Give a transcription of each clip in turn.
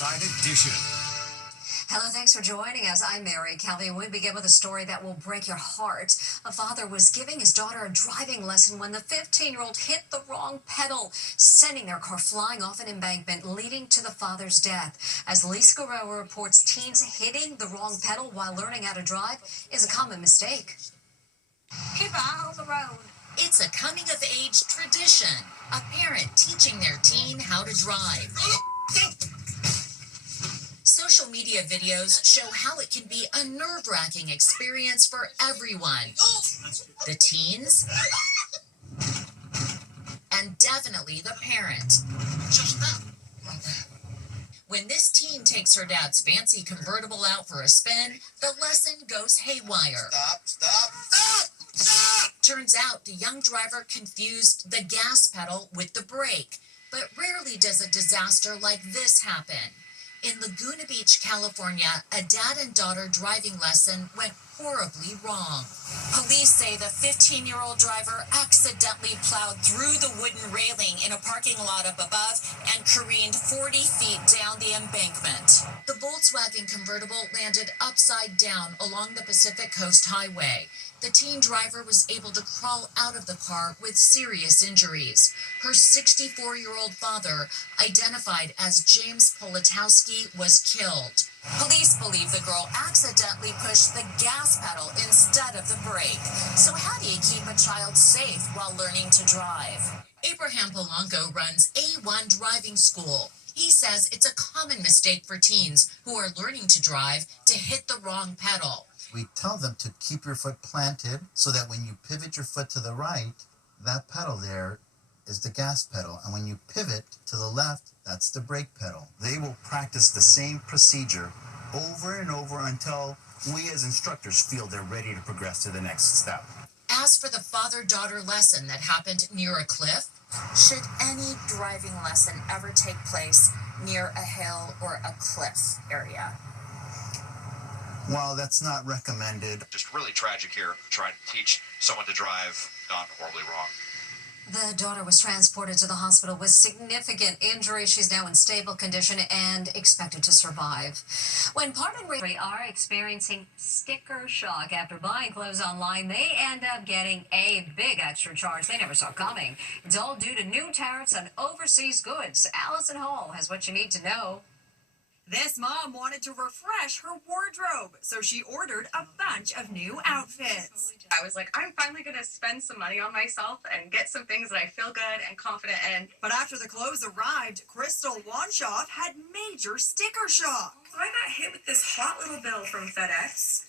Inside Edition. Hello, thanks for joining us. I'm Mary Kelly. We begin with a story that will break your heart. A father was giving his daughter a driving lesson when the 15-year-old hit the wrong pedal, sending their car flying off an embankment, leading to the father's death. As Lisa Guerrero reports, teens hitting the wrong pedal while learning how to drive is a common mistake. Keep an eye on the road. It's a coming-of-age tradition, a parent teaching their teen how to drive. Social media videos show how it can be a nerve-wracking experience for everyone. The teens, and definitely the parent. When this teen takes her dad's fancy convertible out for a spin, the lesson goes haywire. Stop! Turns out the young driver confused the gas pedal with the brake. But rarely does a disaster like this happen. In Laguna Beach, California, a dad and daughter driving lesson went horribly wrong. Police say the 15-year-old driver accidentally plowed through the wooden railing in a parking lot up above and careened 40 feet down the embankment. The Volkswagen convertible landed upside down along the Pacific Coast Highway. The teen driver was able to crawl out of the car with serious injuries. Her 64-year-old father, identified as James Politowski, was killed. Police believe the girl accidentally pushed the gas pedal instead of the brake. So how do you keep a child safe while learning to drive? Abraham Polanco runs A1 Driving School. He says it's a common mistake for teens who are learning to drive to hit the wrong pedal. We tell them to keep your foot planted so that when you pivot your foot to the right, that pedal there is the gas pedal. And when you pivot to the left, that's the brake pedal. They will practice the same procedure over and over until we as instructors feel they're ready to progress to the next step. As for the father-daughter lesson that happened near a cliff, should any driving lesson ever take place near a hill or a cliff area? Well, that's not recommended. Just really tragic here, trying to teach someone to drive gone horribly wrong. The daughter was transported to the hospital with significant injuries. She's now in stable condition and expected to survive. When Parton are experiencing sticker shock after buying clothes online, they end up getting a big extra charge they never saw coming. It's all due to new tariffs on overseas goods. Allison Hall has what you need to know. This mom wanted to refresh her wardrobe, so she ordered a bunch of new outfits. I was like, I'm finally going to spend some money on myself and get some things that I feel good and confident in. But after the clothes arrived, Crystal Wanshoff had major sticker shock. So I got hit with this hot little bill from FedEx,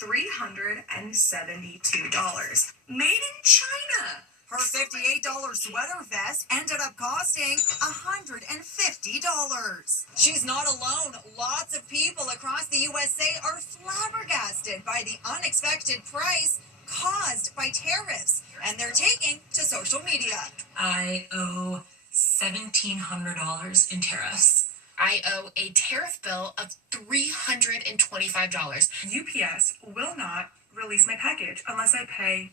$372. Made in China. Her $58 sweater vest ended up costing $150. She's not alone. Lots of people across the USA are flabbergasted by the unexpected price caused by tariffs, and they're taking to social media. I owe $1,700 in tariffs. I owe a tariff bill of $325. UPS will not release my package unless I pay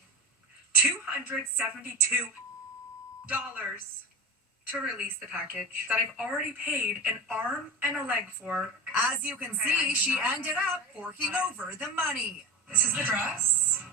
$272 to release the package that I've already paid an arm and a leg for. As you can see, she ended up forking over the money. This is the dress.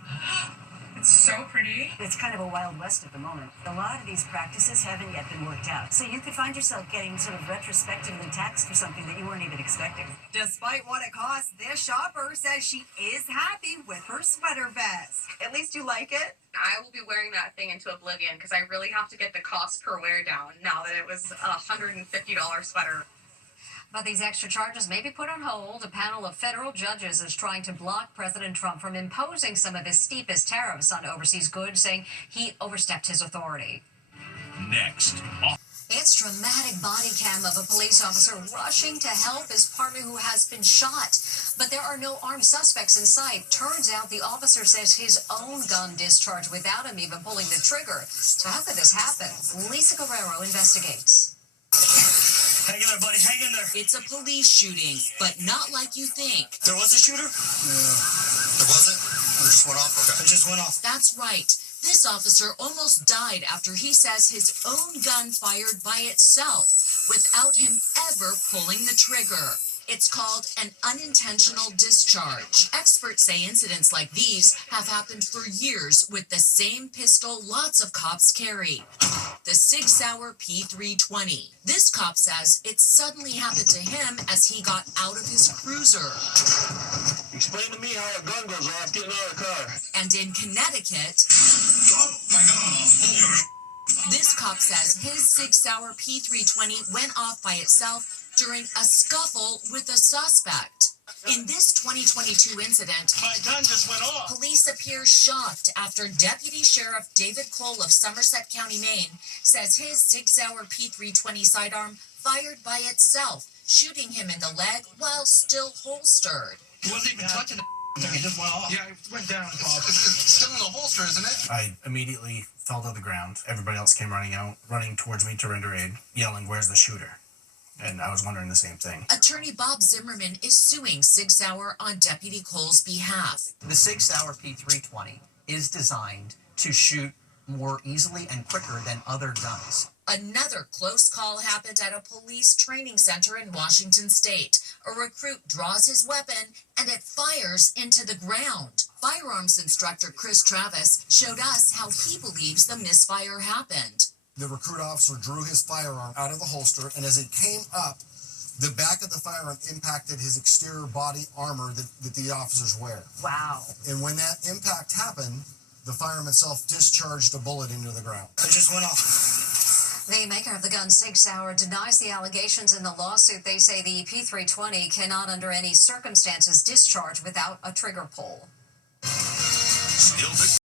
It's so pretty. It's kind of a Wild West at the moment. A lot of these practices haven't yet been worked out. So you could find yourself getting sort of retrospectively taxed for something that you weren't even expecting. Despite what it costs, this shopper says she is happy with her sweater vest. At least you like it. I will be wearing that thing into oblivion because I really have to get the cost per wear down now that it was a $150 sweater. But these extra charges may be put on hold. A panel of federal judges is trying to block President Trump from imposing some of his steepest tariffs on overseas goods, saying he overstepped his authority. Next. It's dramatic body cam of a police officer rushing to help his partner who has been shot. But there are no armed suspects in sight. Turns out the officer says his own gun discharged without him even pulling the trigger. So how could this happen? Lisa Guerrero investigates. Hang in there, buddy. Hang in there. It's a police shooting, but not like you think. There was a shooter? Yeah. There wasn't? It just went off? Okay. It just went off. That's right. This officer almost died after he says his own gun fired by itself without him ever pulling the trigger. It's called an unintentional discharge. Experts say incidents like these have happened for years with the same pistol lots of cops carry, the Sig Sauer P320. This cop says it suddenly happened to him as he got out of his cruiser. Explain to me how a gun goes off getting out of the car. And in Connecticut, this cop says his Sig Sauer P320 went off by itself during a scuffle with a suspect. In this 2022 incident, My gun just went off. police appear shocked after Deputy Sheriff David Cole of Somerset County, Maine, says his Sig Sauer P320 sidearm fired by itself, shooting him in the leg while still holstered. He wasn't even touching the thing. It just went off. Yeah, it went down. It's still in the holster, isn't it? I immediately fell to the ground. Everybody else came running towards me to render aid, yelling, "Where's the shooter?" And I was wondering the same thing. Attorney Bob Zimmerman is suing Sig Sauer on Deputy Cole's behalf. The Sig Sauer P320 is designed to shoot more easily and quicker than other guns. Another close call happened at a police training center in Washington State. A recruit draws his weapon and it fires into the ground. Firearms instructor Chris Travis showed us how he believes the misfire happened. The recruit officer drew his firearm out of the holster, and as it came up, the back of the firearm impacted his exterior body armor that the officers wear. Wow. And when that impact happened, the firearm itself discharged a bullet into the ground. It just went off. The maker of the gun, Sig Sauer, denies the allegations in the lawsuit. They say the P320 cannot under any circumstances discharge without a trigger pull. Still